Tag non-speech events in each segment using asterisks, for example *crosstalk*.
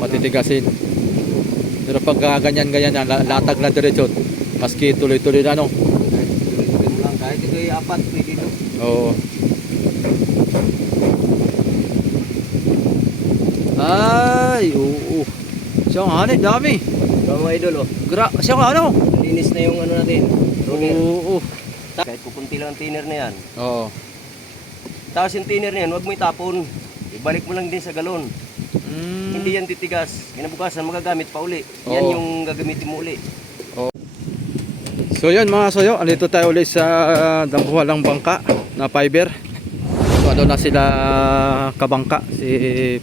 Patitigasin. Pero pag ah, ganyan-ganyan na, la- latag na diretso, maski tuloy-tuloy na ano. Kahit ito ay apat, pwede no. Oo. Ay, oo. Siya nga ano, dami. Ito mga idol oh. Gra siya nga ano. Linis na yung ano natin. Roller. Oo. Kahit pupunti lang ang thinner na yan. Oo. Tapos yung thinner na yan, huwag mo itapon. Ibalik mo lang din sa galon. Mm. Hindi yan titigas. Kinabukasan magagamit pa uli. Yan Oo. yung gagamitin mo uli. So yun mga soyo, andito tayo ulit sa uh, dambuhalang bangka na fiber. So ano na sila kabangka, si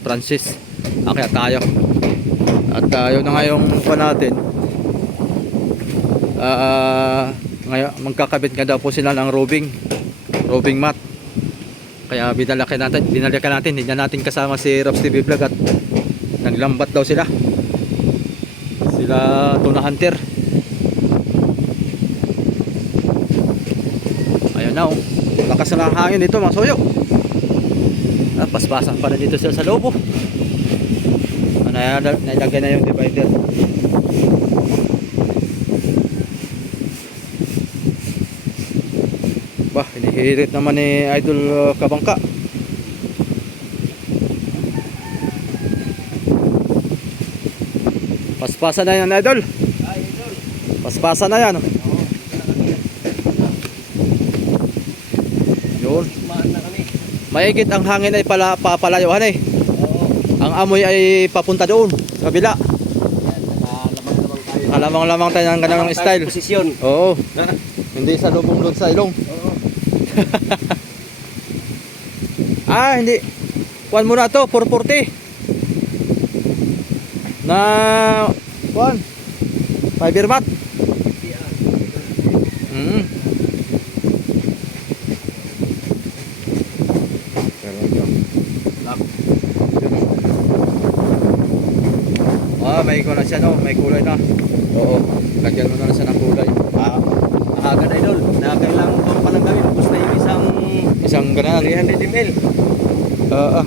Francis. Akya tayo. At tayo na nga yung pa natin. Ah, ngayon, magkakabit nga daw po sila ng roving. Roving mat. Kaya binalakan natin, binalikan natin, hindi na natin kasama si Raps TV Vlog at naglambat daw sila. Sila Tuna Hunter. Ayan na oh. Lakas na ng hangin dito mga soyo. Ah, paspasan pa na dito sila sa lobo. Ah, nai- nailagay na yung divider. Bah, hinihirit naman ni Idol uh, Kabangka. Paspasan na yan, Idol. Ay, idol. Paspasan na yan. oh. Yun. Maigit ang hangin ay pala, papalayuhan eh. Oo. Ang amoy ay papunta doon, sa kabila. Alamang-lamang tayo ng ganang style. Posisyon. Oo. Hindi sa lubong doon sa ilong. Oo. *laughs* Ah, hindi. Kuan mo na to, 440. Na kuan. Fiber mat. Mm. Ah, may ko na siya no, may kulay na. Oo. Lagyan mo na siya ng kulay. Ah, aga na idol. Nakakailangan pa lang kami. Tapos na yung isang Isang ganaan. 300 ml. Ah, ah.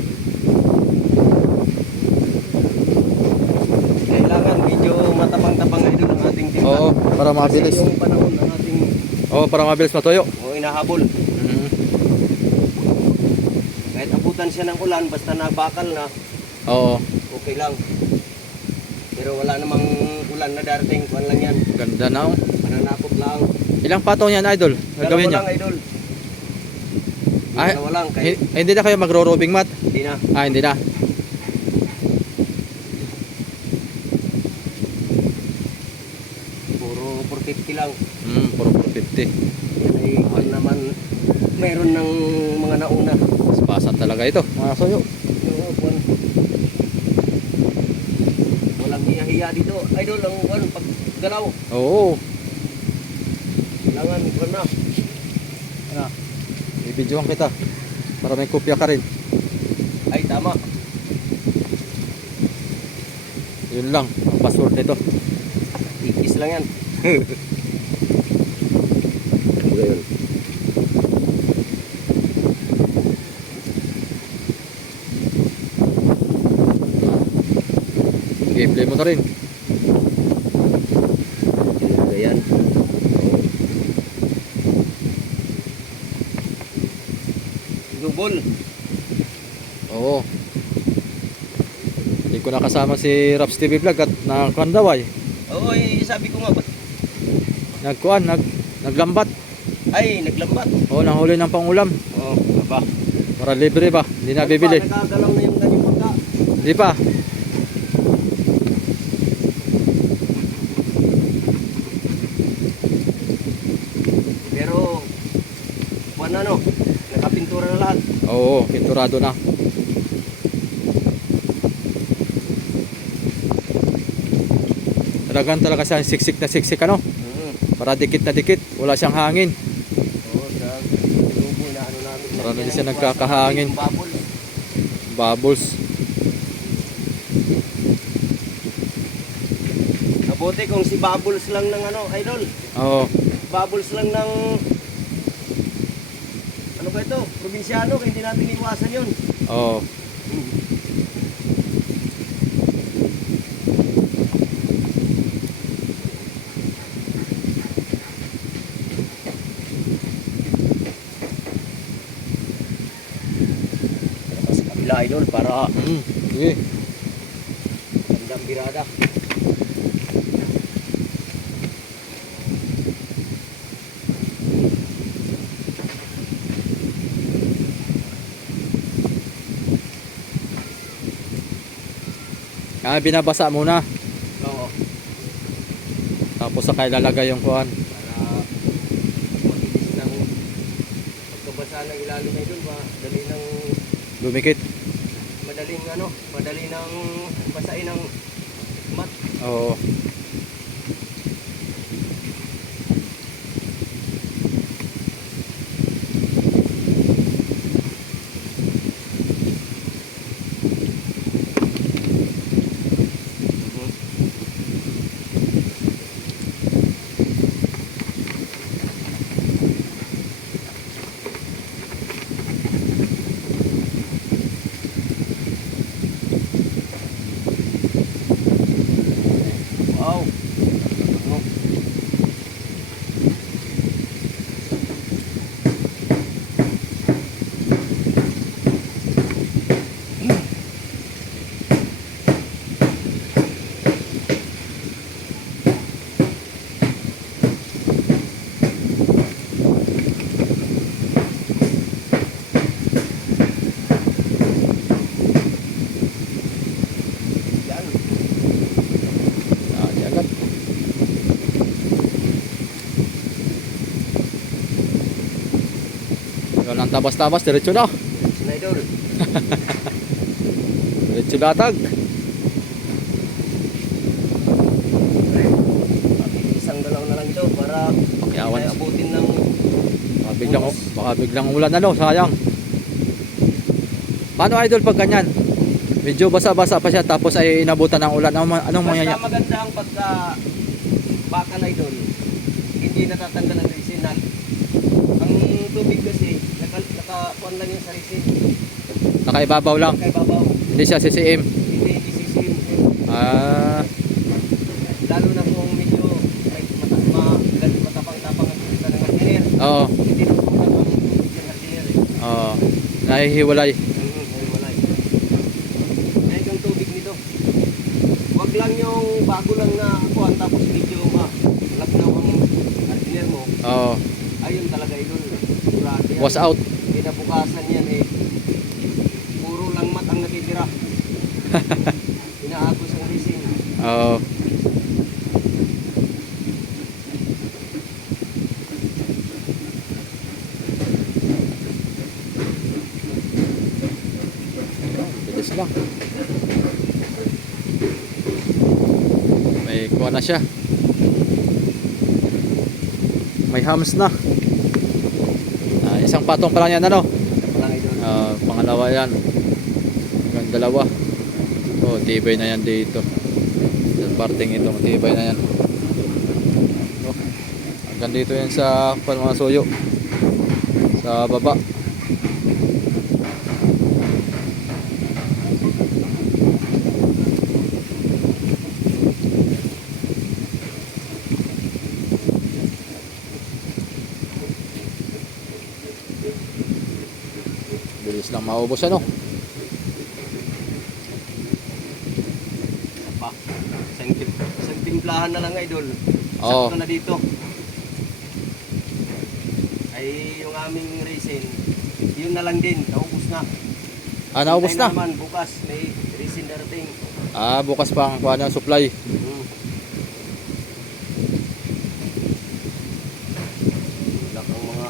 Kailangan medyo matapang-tapang idol ang ating timba. Oo, para mabilis. Kasi yung panahon ng ating Oo, para mabilis matuyo. o inahabol. Mm. Kahit abutan siya ng ulan, basta nabakal na, Oo, okay lang. Pero wala namang ulan na darating, kuwan lang yan. ganda na. oh. Mananakot lang. Ilang patong yan, idol? Gagawin niyo? Dalawa lang, idol. Ay, Dalawa lang, kahit Hi- hindi na kayo magro-roving mat? hindi na. Ah, hindi na. Puro 450 lang. Hmm, puro 450. Yan ay kuwan naman, mayroon ng mga nauna. Paspasan talaga ito. Mga soyo. Oo, kuwan. Walang hiya-hiya dito. Idol, ang kuwan, pag galaw, Oo. kailangan kuwan na. Ano? Ibidyohan kita. Para may kopya ka rin. Ay, tama. Yun lang. Ang password nito. Ikis lang yan. *laughs* Mo na rin. Talaga yan. Lubol. Oo. Hindi ko nakasama si Raps TV Vlog at nakakuan daw ay. Oo, eh, sabi ko nga, ba't- Nagkuan, nag, naglambat. ay, naglambat. Oo, nahuli ng pangulam. Oo, aba. Para libre ba? Hindi na bibili. Nagagalaw na yung ganyang pagka. Hindi pa. Pero, buwan na no, nakapintura na lahat. Oo, pinturado na. Talagang talaga siya siksik na siksik ano. Mm. Para dikit na dikit. Wala siyang hangin. Na. Marami Lagyan siya ng nagkakahangin. Bubble. Bubbles. Mabuti kung si Bubbles lang ng ano, idol. Oo. Bubbles lang ng pa ito. Probinsyano, hindi natin iwasan yun. Oo. Oh. Hmm. Idol, para... Mm, sige. Magandang birada. Ah, binabasa muna. Oo. Tapos saka ilalagay yung kuhan. Para matitis ng pagkabasa ng ilalim na idol. Madali ng Dumikit. madaling ano, madali ng basain ng mat. Oo. Yun ang tabas-tabas, diretso na. *laughs* Diretso latag. Isang dalaw na lang ito para Pakiawan. hindi abutin ng Baka biglang, baka biglang ulan na no, sayang. Paano idol pag ganyan? Medyo basa-basa pa siya tapos ay inabutan ng ulan. Anong, anong Basta mangyayari? maganda ang pagka baka na idol. Hindi natatanggal ang resin. Nag, ang tubig kasi, nakakuan lang yung sa resin. Nakaibabaw lang. Kay babaw, Hindi siya CCM. hindi isisim. Ah, Lalo na kung medyo may mata, ma, matapang-tapang ang tubig ng hardiner. oo. Hindi na kulang ang tubig ng hardiner. Eh. Oo. Nahihiwalay. Mm, eh. Kaya yung tubig nito. Wag lang yung bago lang na kuhan tapos medyo ma lagnaw ang hardiner mo. Oo. Ayun talaga idol. Was out. Kinabukasan yan eh. Puro lang mat ang natitira. *laughs* Inaagos ang racing. Oo. Bilis lang. May kuha na siya. May hams na. Isang patong pa lang yan ano. Ah, pangalawa yan. Hanggang dalawa. Oh, tibay na yan dito. Yung parting itong tibay na yan. Oh, hanggang dito yan sa pan mga suyo. Sa baba. Bilis lang maubos ano. Pa. Isang, tim- isang timplahan na lang idol. Oo. Sakto na dito. Ay yung aming racing. Yun na lang din. Naubos na. Ah, naubos Hintay na. naman bukas may racing darating. Ah, bukas pa ang kuha ng supply. Hmm. Wala kang mga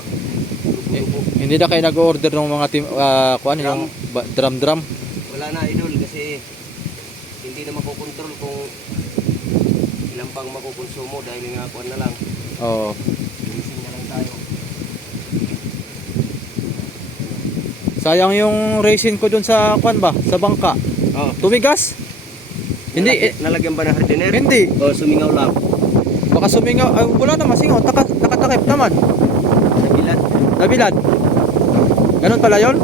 Eh, grupo-grupo. Hindi na kayo nag-order ng mga team ah, kuha yung ba- drum drum. Wala na idol kasi hindi na makokontrol kung ilan pang makukonsumo dahil nga kuwan na lang. Oo. Racing na lang tayo. Sayang yung racing ko dun sa kuan ba? Sa bangka. Oh. Tumigas? Hindi eh, Nalagyan ba ng hardiner? hindi. O sumingaw lang. Baka sumingaw. Ay, wala naman singaw. Taka, nakatakip naman. Sa gilad. Nabilad. Ganun pala Pla-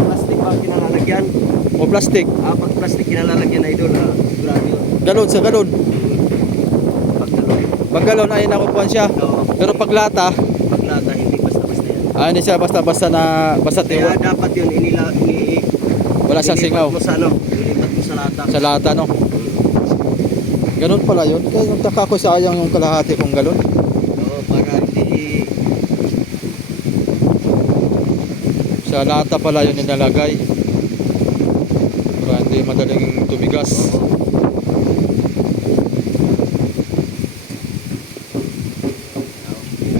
plastic ba kinalalagyan? O plastic. Ah, pag plastic kinalalagyan na idol, ah, sigurado yun. Galon sa galon. Pag gano'n. Pag galon ay nakukuhan siya. No, Pero pag lata, pag lata, hindi basta-basta yan. ah, hindi siya basta-basta na basta Kaya tiwa. dapat yun, inila, ini, Wala siyang singaw. mo sa ano, lilipat mo sa lata. Sa lata, no? Ganun pala yun. Kaya yung taka ko sayang yung kalahati kong galon. Oo, para hindi Sa lata pala yun nilalagay. Para hindi madaling tumigas.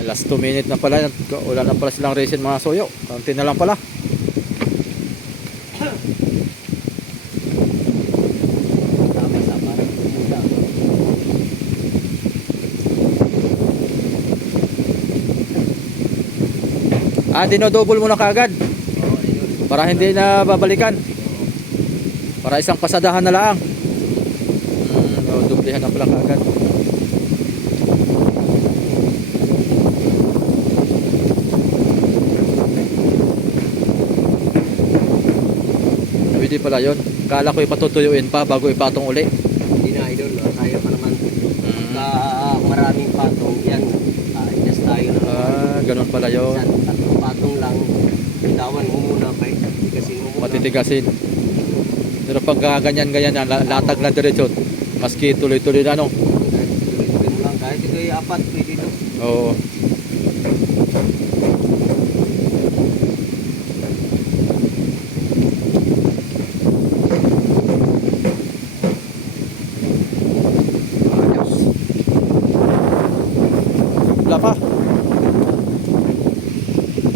Last 2 minute na pala. Wala na pala silang resin mga soyo. Kaunti na lang pala. Ah, dinodouble mo na kagad. Para hindi na babalikan. Para isang pasadahan na lang. Hmm, oh, dublihan na pala kagad. Pwede pala yun. Kala ko ipatutuyuin pa bago ipatong uli. Hindi na idol, tayo pa naman. Hmm. Ka maraming patong yan. Ah, adjust tayo ng Ah, ganun pala yun. Lang. Pa kasi mo muna. Matitigasin. Pero pag ah, ganyan-ganyan na, la- latag na diretso, maski tuloy-tuloy na no. Tuloy-tuloy mo lang. Kahit ito ay apat, pwede ito. Oo.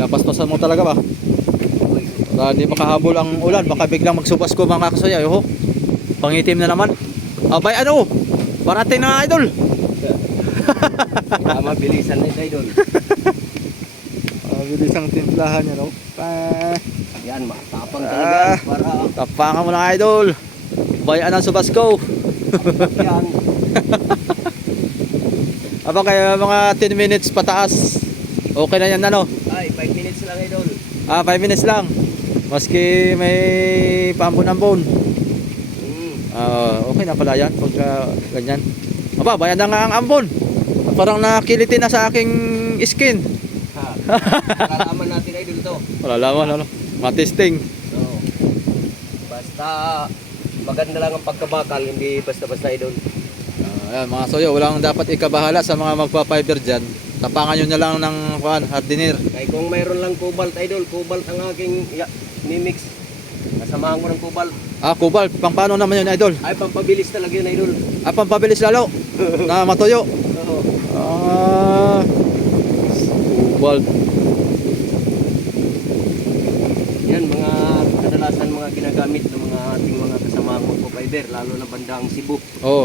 Napaspasan mo talaga ba? Para hindi makahabol ang ulan, baka biglang magsubas ko mga kasaya. Yo, pangitim na naman. Abay ano? Parating na idol. Tama, *laughs* bilisan na idol. Ah, bilis ang timplahan niya, no? Pa, Yan, matapang Ah. talaga. Para tapangan mo na idol. Bayan ang subas ko. yan. *laughs* Aba kaya mga 10 minutes pataas. Okay na yan ano? Ay, 5 minutes lang, idol. Ah, 5 minutes lang. Maski may paambon-ambon. Hmm. Ah, okay na pala yan pagka ganyan. Aba, bayan na nga ang ambon. Parang nakiliti na sa aking skin. Ha. *laughs* Kalalaman natin, idol, to. Wala laman ano. Matesting. So, basta maganda lang ang pagkabakal, hindi basta-basta, idol. Ah, ayan, mga soyo, walang dapat ikabahala sa mga magpa-fiber dyan. Tapangan nyo na lang ng kuhan, hardiner. Kaya kung mayroon lang cobalt, idol, cobalt ang aking ya, mimix. Kasamahan ko ng cobalt. Ah, cobalt. Pang paano naman yun, idol? Ay, pampabilis talaga yun, idol. Ah, pampabilis lalo. *laughs* na matuyo. Oo. Ah, cobalt. Yan, mga kadalasan mga ginagamit ng mga ating mga kasamaang magpo-fiber, lalo na bandang Cebu. Oo.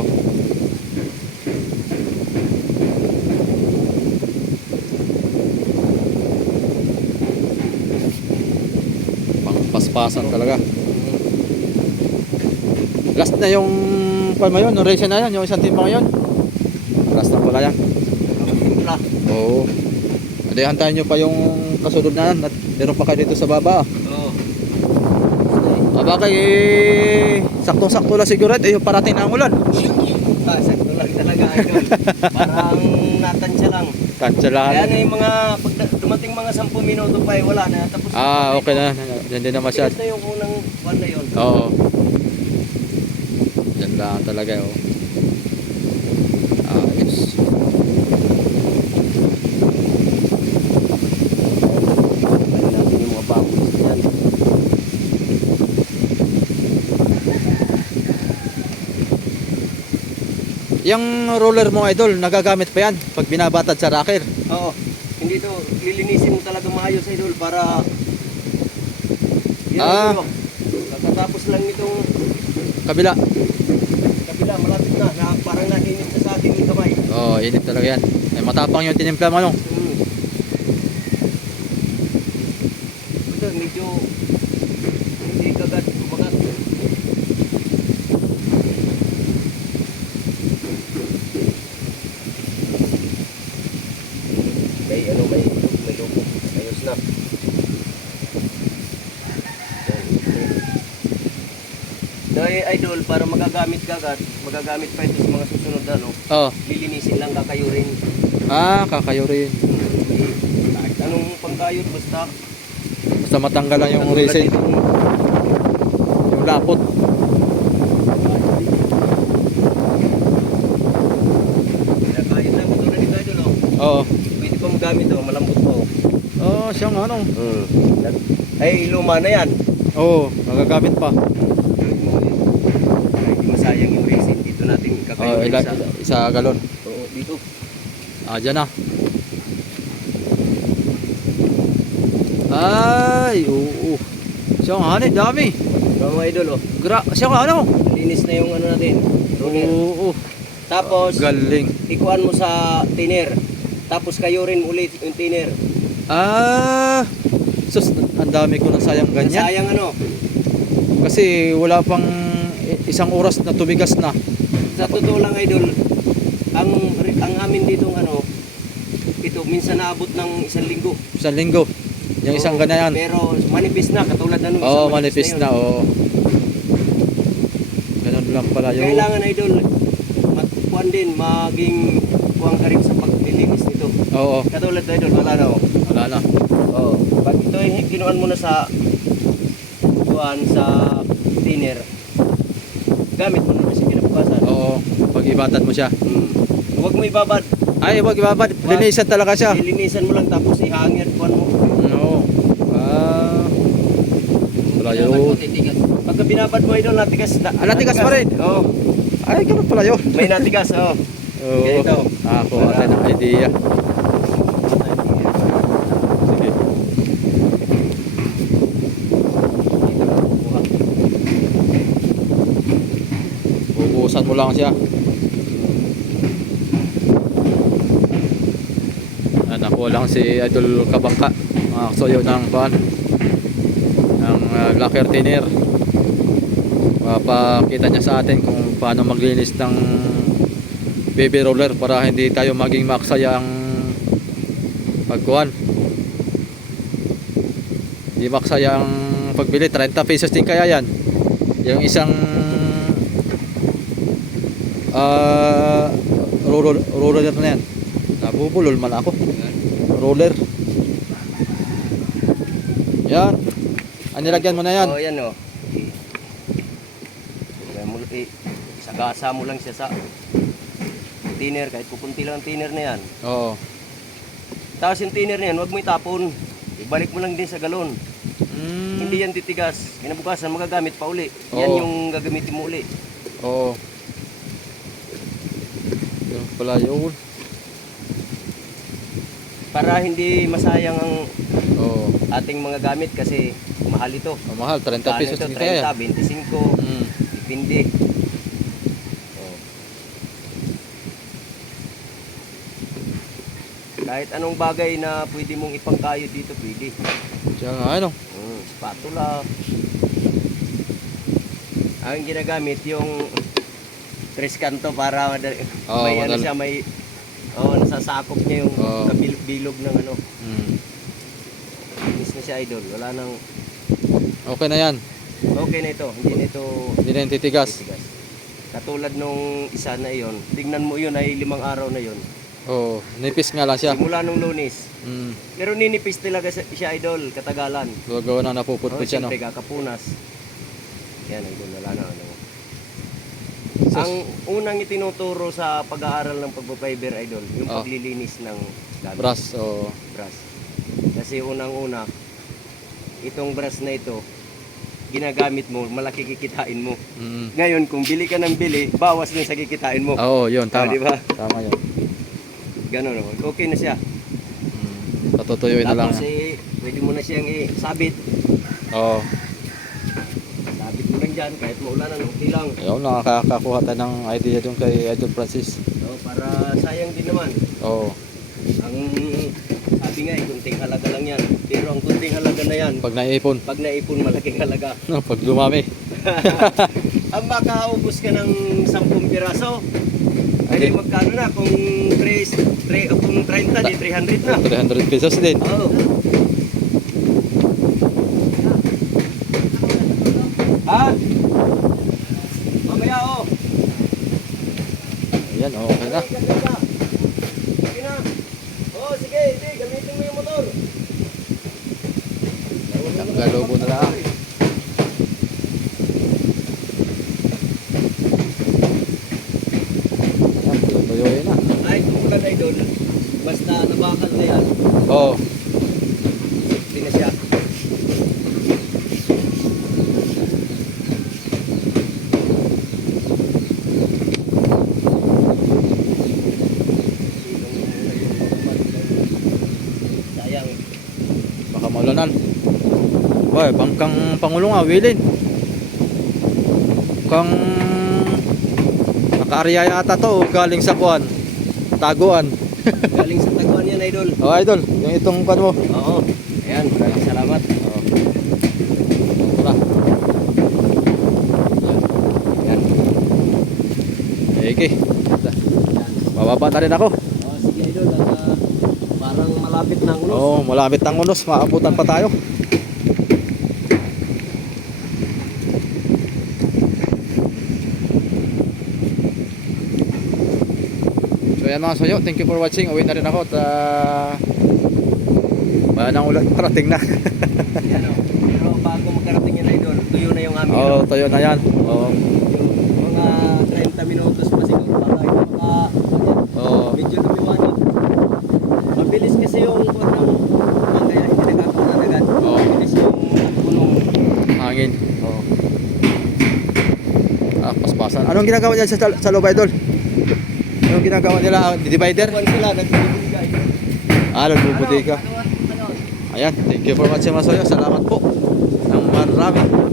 Pangpaspasan talaga. Last na yung kwan mo yun, yung resin na yan, yung isang timbang yun. Last na pala yan. Oo. Hindi, hantayin nyo pa yung kasunod na yan. At meron pa kayo dito sa baba. Oo. Aba kay eh, saktong-sakto lang siguro eh, yung parating na ang ulan. Ah, sakto talaga, idol. Parang natansya lang. Kaya Kanselahan. na yung mga, pag dumating mga 10 minuto pa, eh, wala na. Tapos Ah, okay na. Hindi na masyad. Tigas na yung unang buwan na yun. Oo. Yan lang talaga oh. Ayos. Kaya natin yung mga bangos yan. Yung roller mo idol, nagagamit pa yan pag binabatad sa rocker. Oo. Hindi to, lilinisin mo talaga maayos, idol, para... Ah. idol. Kakatapos lang itong Kabila. kabila, malapit na, na parang nainit na sa ating kamay. Oo, oh, init talaga yan. Ay, matapang yung tinimpla mo ano. Hmm. Ito, medyo hindi kagat kumagat. May ano, may may logo. Ayos na. Dahil idol, para magagamit ka agad, magagamit pa ito sa mga susunod na, no? Oo. Lilinisin lang kakayurin. Ah, kakayo rin. Kahit anong pangkayod, basta Basta matanggal lang yung resin. nitong lapot. Kaya na motor na dito idol oh. Oo. Pwede pa magamit oh, malambot pa oh. Oh, siyang ano. Hmm. Ay luma na yan. Oo, magagamit pa. Para hindi masayang yung resin dito natin Oh, kakainin ila, sa. ila- isa galon. Oo, dito. Ah, dyan na. Ay, oo. Siyang hanit, dami. Mga idol oh. Gra, siyang ano? Linis na yung ano natin. Roller. Oo. Tapos Galing. ikuan mo sa tiner. Tapos kayo rin ulit yung tiner. Ah, sus, ang dami ko na sayang ganyan. Sayang ano. Kasi wala pang isang oras na tumigas na. Sa totoo lang idol, ang ang amin dito ano, ito minsan naabot ng isang linggo. Isang linggo. Yung isang Oo, ganyan. Pero manipis na katulad na nung Oo, isang manipis yun. na, oo. Ganun lang pala yung... Kailangan idol, matukuan din, maging kuwang ka rin sa paglilinis nito. Oo, Katulad na idol, wala na oh. wala na. Oo. Pag ito ay kinuan mo na sa kuan sa thinner, gamit mo na siya kinabukasan. Oo, pag-ibatan mo siya. Hmm. Huwag mo ibabad. Ay, wag ibabad. Linisan talaga siya. Lilinisan mo lang tapos ihangir kuan mo. Oo. Ah. Wala yun. Pagka binabad mo idol, natigas na. Ah, natigas pa rin? Oo. Ay, ganun pala yun. May natigas, oo. Oo. Ganito. Ah, kuha tayo ng idea. Bubuhusan mo lang siya. Ah, nakuha lang si Idol Kabangka. Mga ksoyo ng ban. Ng uh, locker thinner. Papakita niya sa atin kung paano maglinis ng baby roller para hindi tayo maging maksaya ang pagkuhan. Hindi maksaya ang pagbili. 30 pesos din kaya yan. Yung isang ah roller, roller na yan. Nabubulol man ako. Roller. Yan. Ah, nilagyan mo na yan. Oo, yan oh. I- isagasa mo lang siya sa thinner, kahit pupunti lang ang thinner na yan. Oo. Tapos yung thinner na yan, huwag mo itapon. Ibalik mo lang din sa galon. Mm. Hindi yan titigas. Kinabukasan, magagamit pa uli. Yan Oo. yung gagamitin mo uli. Oo. Yung pala yun. Para hindi masayang ang Oo. ating mga gamit kasi mahal ito. Oh, mahal, 30 Ano pesos ito, din kaya yan. 30, 25, Mm. depende. Oh. Kahit anong bagay na pwede mong ipangkayod dito, pwede. Siya nga, ano? Mm, spatula. Ang ginagamit yung tres kanto para madali, Oo, may ano siya, may oh, nasasakop niya yung Oo. bilog ng ano. Mm. Miss na siya idol. Wala nang Okay na yan. okay na ito. Hindi na ito Hindi na yung titigas. titigas. Katulad nung isa na iyon, tignan mo yun ay limang araw na yun. Oo. Nipis nga lang siya. Simula nung lunis. Mm. Pero ninipis talaga siya, siya idol, katagalan. Gagawa na napuputput Oh, siya, no? siyempre, kakapunas. Yan, idol, wala na ano. Ang unang itinuturo sa pag-aaral ng pagpapiber idol, yung Oh. paglilinis ng gamit. Brass, oo. Brass. Kasi unang-una, itong brass na ito, ginagamit mo, malaki kikitain mo. Mm. Ngayon, kung bili ka ng bili, bawas din sa kikitain mo. Oo, yun, tama. Oh, di ba? Tama yun. Ganon, oh. okay na siya. Mm. Patutuyuin na lang. Tapos, eh, pwede mo na siyang isabit. Oo. Dyan, kahit maulanan, okay lang. Ayun, nakakakuha tayo ng idea doon kay Idol Francis. So, para sayang din naman. Oo. Ang sabi nga, eh, kunting halaga lang yan. Pero ang kunting halaga na yan, Pag naipon, pag naipon, malaking halaga. *laughs* no, pag dumami. *laughs* ang makaubos ka ng 10 piraso, ay Hindi. magkano na kung 3, 3 kung 30 di 300 na. 300 pesos din. Oo. Ha? Mamaya oh. Ayan, okay na. Okay, ganda. Okay na. Oh, sige, hindi, gamitin mo yung motor. Tanggal logo na lang. idol. Basta nabakal na yan, Oo. hindi na siya. Sayang. Baka maulanan. Boy, bangkang Pangulo nga, wilin. Kang nakaarya yata to, galing sa kuan. Taguan. *laughs* Galing sa taguan yan, idol. Oh, idol, yung itong kuan mo. Oo. Ayan, maraming salamat. Oh. Ito na. Yan. Okay. Bababa na rin ako. Oh, sige, idol. At, ah, parang malapit ang unos. Oo, oh, malapit ng unos. Maabutan pa tayo. So yan mga soyo, thank you for watching. Uwi na rin ako at uh, wala nang ulan *laughs* parating na. Yan, oh. Pero bago magkarating yan, idol, tuyo na yung aming Oo, ano, oh, tayo na yan. Oo. yung mga 30 minutos pa siguro para ito maka, Oo. medyo lumiwanag. Mabilis kasi yung kuwan ng kaya hindi nagkakaroon agad. Oo. Mabilis yung punong. Hangin. Oo. Ah, paspasan. Anong ginagawa niya sa, sa loob, idol? Anong ginagawa nila? Ah, Divider? Kuwan sila, nagbibigay. Ah, nagbubuti ka. Ano, ano? Ayan, thank you for watching mga soyo. Salamat po ng marami.